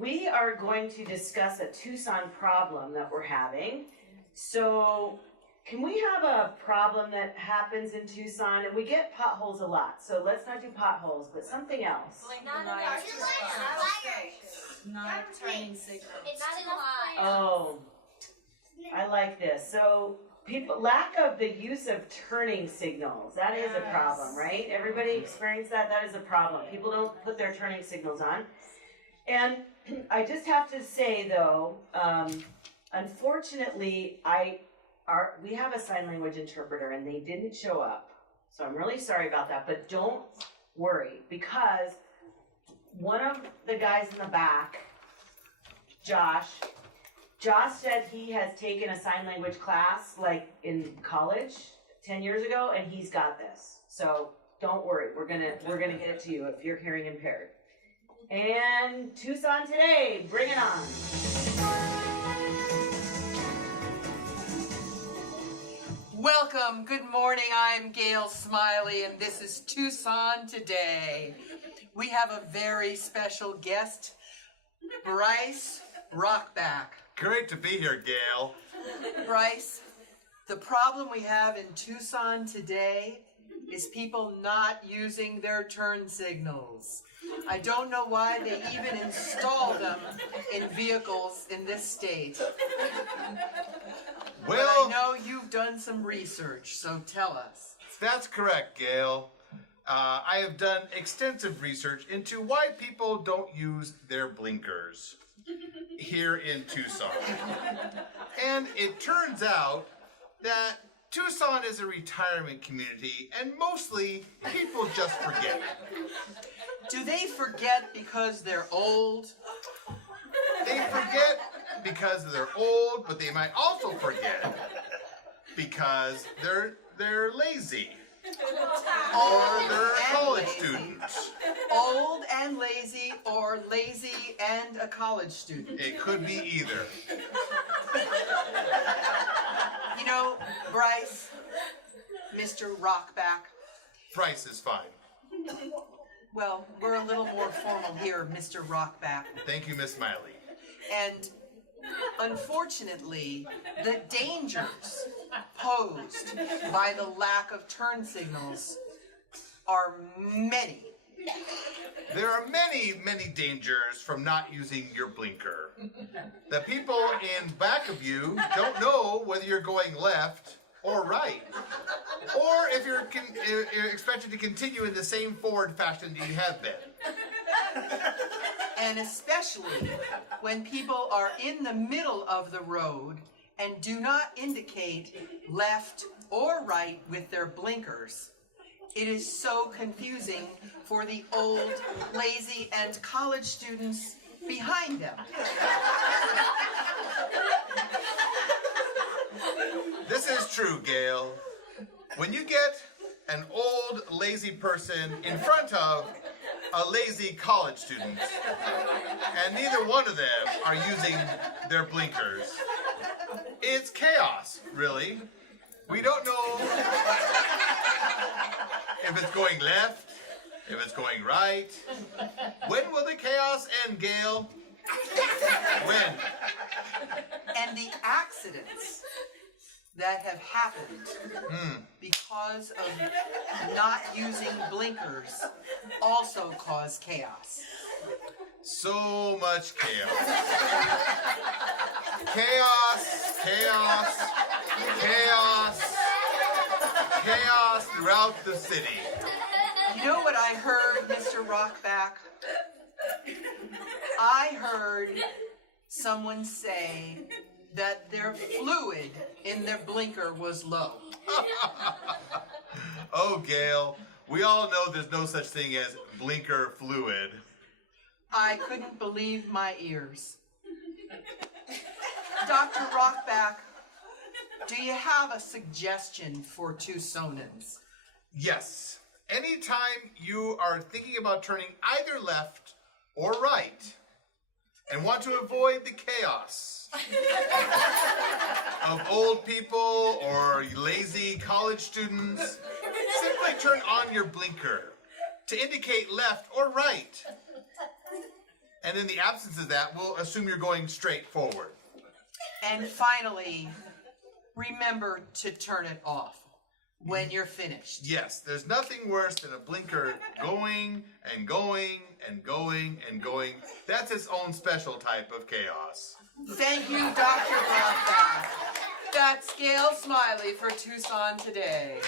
we are going to discuss a Tucson problem that we're having. So, can we have a problem that happens in Tucson? And we get potholes a lot, so let's not do potholes, but something else. Not turning signals. It's not enough. Oh, I like this. So, lack of the use of turning signals, that is a problem, right? Everybody experience that? That is a problem. People don't put their turning signals on. And I just have to say, though, unfortunately, we have a sign language interpreter, and they didn't show up. So I'm really sorry about that, but don't worry, because one of the guys in the back, Josh said he has taken a sign language class like in college 10 years ago, and he's got this. So don't worry, we're gonna get it to you if you're hearing impaired. And Tucson Today, bring it on. Welcome, good morning, I'm Gail Smiley, and this is Tucson Today. We have a very special guest, Bryce Rockback. Great to be here, Gail. Bryce, the problem we have in Tucson today is people not using their turn signals. I don't know why they even installed them in vehicles in this state. Well, but I know you've done some research, so tell us. That's correct, Gail. I have done extensive research into why people don't use their blinkers here in Tucson. And it turns out that Tucson is a retirement community, and mostly people just forget. Do they forget because they're old? They forget because they're old, but they might also forget because they're lazy. Or they're college students. Old and lazy, or lazy and a college student. It could be either. You know, Bryce, Mr. Rockback. Price is fine. Well, we're a little more formal here, Mr. Rockback. Thank you, Miss Smiley. And unfortunately, the dangers posed by the lack of turn signals are many. There are many, many dangers from not using your blinker. The people in back of you don't know whether you're going left or right, or if you're expected to continue in the same forward fashion that you have been. And especially when people are in the middle of the road and do not indicate left or right with their blinkers. It is so confusing for the old, lazy, and college students behind them. This is true, Gail. When you get an old, lazy person in front of a lazy college student, and neither one of them are using their blinkers, it's chaos, really. We don't know if it's going left, if it's going right. When will the chaos end, Gail? When? And the accidents that have happened because of not using blinkers also cause chaos. So much chaos. Chaos, chaos, chaos, chaos throughout the city. You know what I heard, Mr. Rockback? I heard someone say that their fluid in their blinker was low. Oh, Gail, we all know there's no such thing as blinker fluid. I couldn't believe my ears. Dr. Rockback, do you have a suggestion for Tucsonans? Yes. Anytime you are thinking about turning either left or right and want to avoid the chaos of old people or lazy college students, simply turn on your blinker to indicate left or right. And in the absence of that, we'll assume you're going straight forward. And finally, remember to turn it off when you're finished. Yes, there's nothing worse than a blinker going and going and going and going. That's its own special type of chaos. Thank you, Dr. Broadback. That's Gail Smiley for Tucson Today.